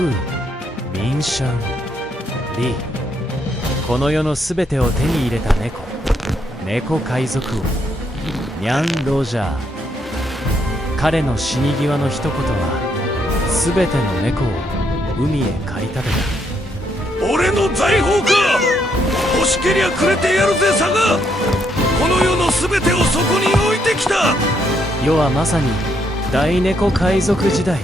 フー、ミンシャン、リー。この世のすべてを手に入れた猫海賊王、ニャン・ロジャー。彼の死に際の一言は、すべての猫を海へ駆り立てた。俺の財宝か。欲しけりゃくれてやるぜ、サガ。この世のすべてをそこに置いてきた。世はまさに大猫海賊時代。